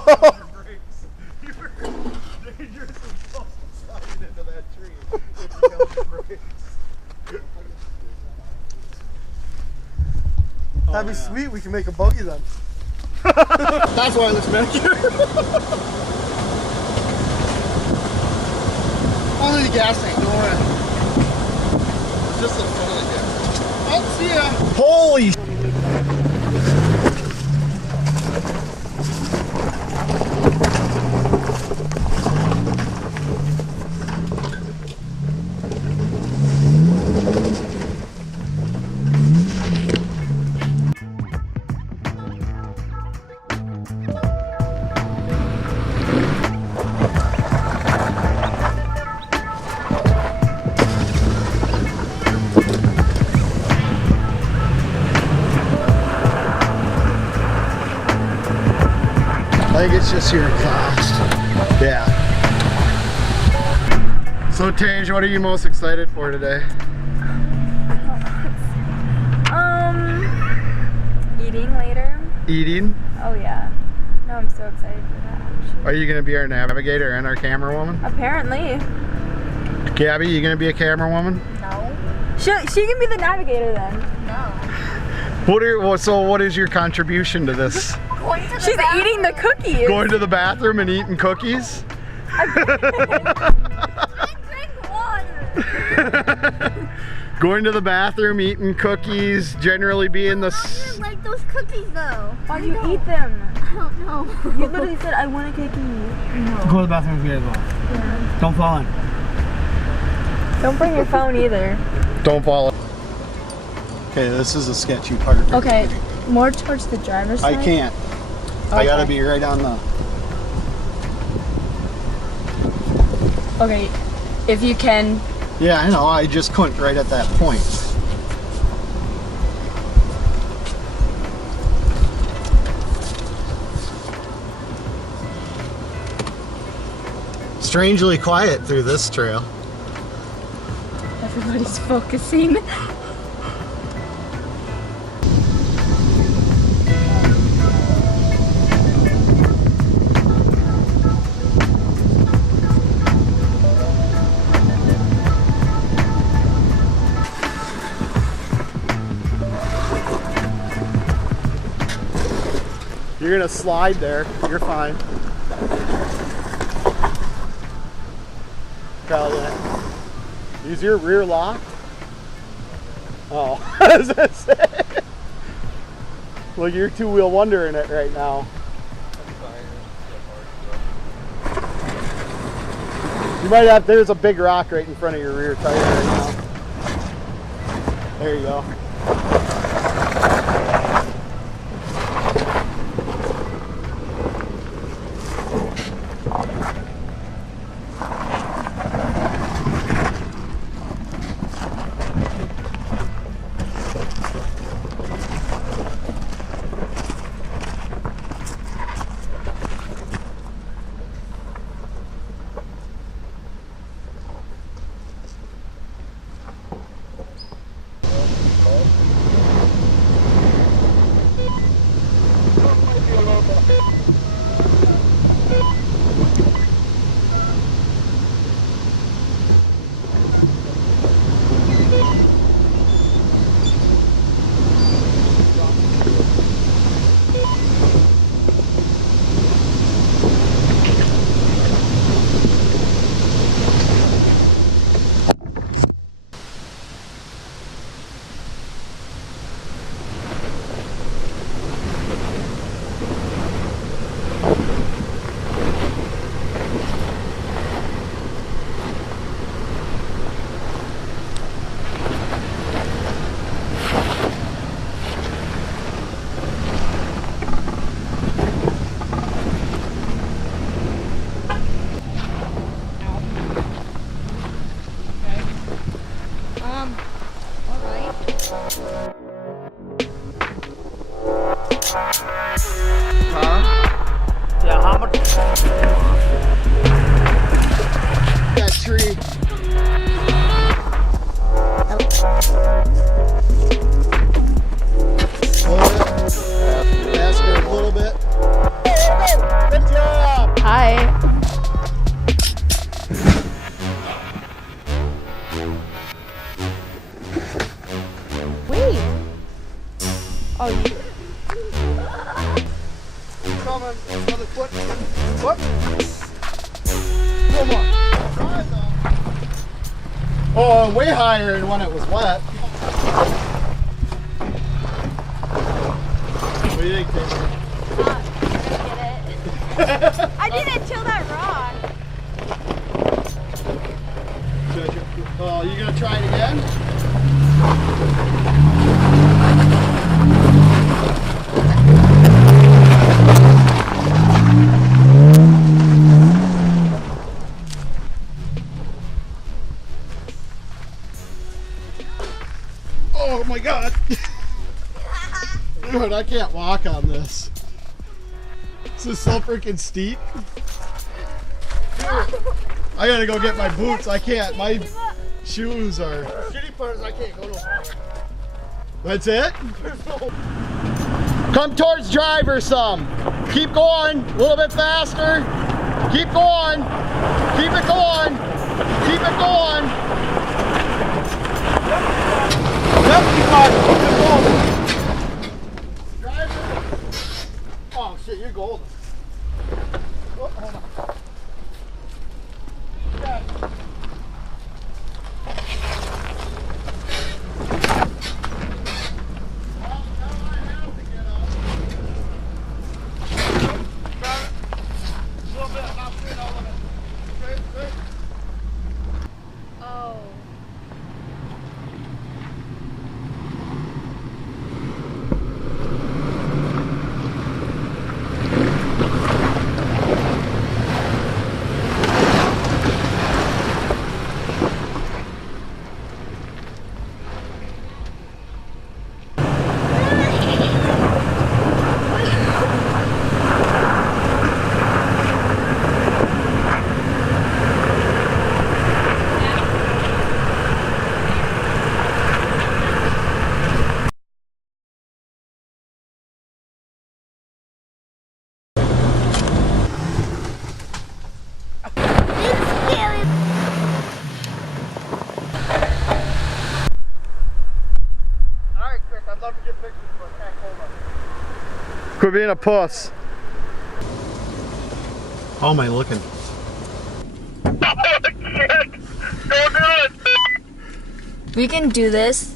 brakes. You were dangerously close to sliding into that tree if you held the brakes. That'd be sweet. We can make a buggy then. That's why it looks manicured. Only the gas tank, don't worry. Just the front of the gas. Oh, see ya. Holy! I think it's just your exhaust. Yeah. So Tage, what are you most excited for today? Eating later. Eating? Oh yeah. No, I'm so excited for that actually. Are you going to be our navigator and our camera woman? Apparently. Gabby, you going to be a camera woman? No. She can be the navigator then. No. What is your contribution to this? She's eating the cookies. Going to the bathroom and eating cookies? I drink water. Going to the bathroom, eating cookies, generally being the... I don't like those cookies though. Why do you eat them? I don't know. You literally said, I want a cookie. No. Go to the bathroom if you guys want. Yeah. Don't fall in. Don't bring your phone either. Don't fall. Okay, this is a sketchy part. Okay, more towards the driver's side. I can't. I gotta be right on the... Okay, if you can. Yeah, I know. I just couldn't right at that point. Strangely quiet through this trail. Everybody's focusing. You're gonna slide there. You're fine. Is your rear locked? Oh, I was gonna say. Look, you're two-wheel wonder in it right now. You might have, there's a big rock right in front of your rear tire right now. There you go. Oh, you. Coming. Another foot. Foot. Come on. Oh, way higher than when it was wet. What do you think, Taylor? I didn't till that rock. Oh, you gonna try it again? Oh my God! Dude, I can't walk on this. This is so freaking steep. I gotta go get my boots. I can't. My shoes are. Shitty part is I can't go no farther. That's it? Come towards driver some. Keep going. A little bit faster. Keep going. Keep it going. Keep it going. Yep, keep it going. Driver. Oh shit, you're golden. Oh, hold on. Yeah. Oh. Quit being a puss. How am I looking? We can do this.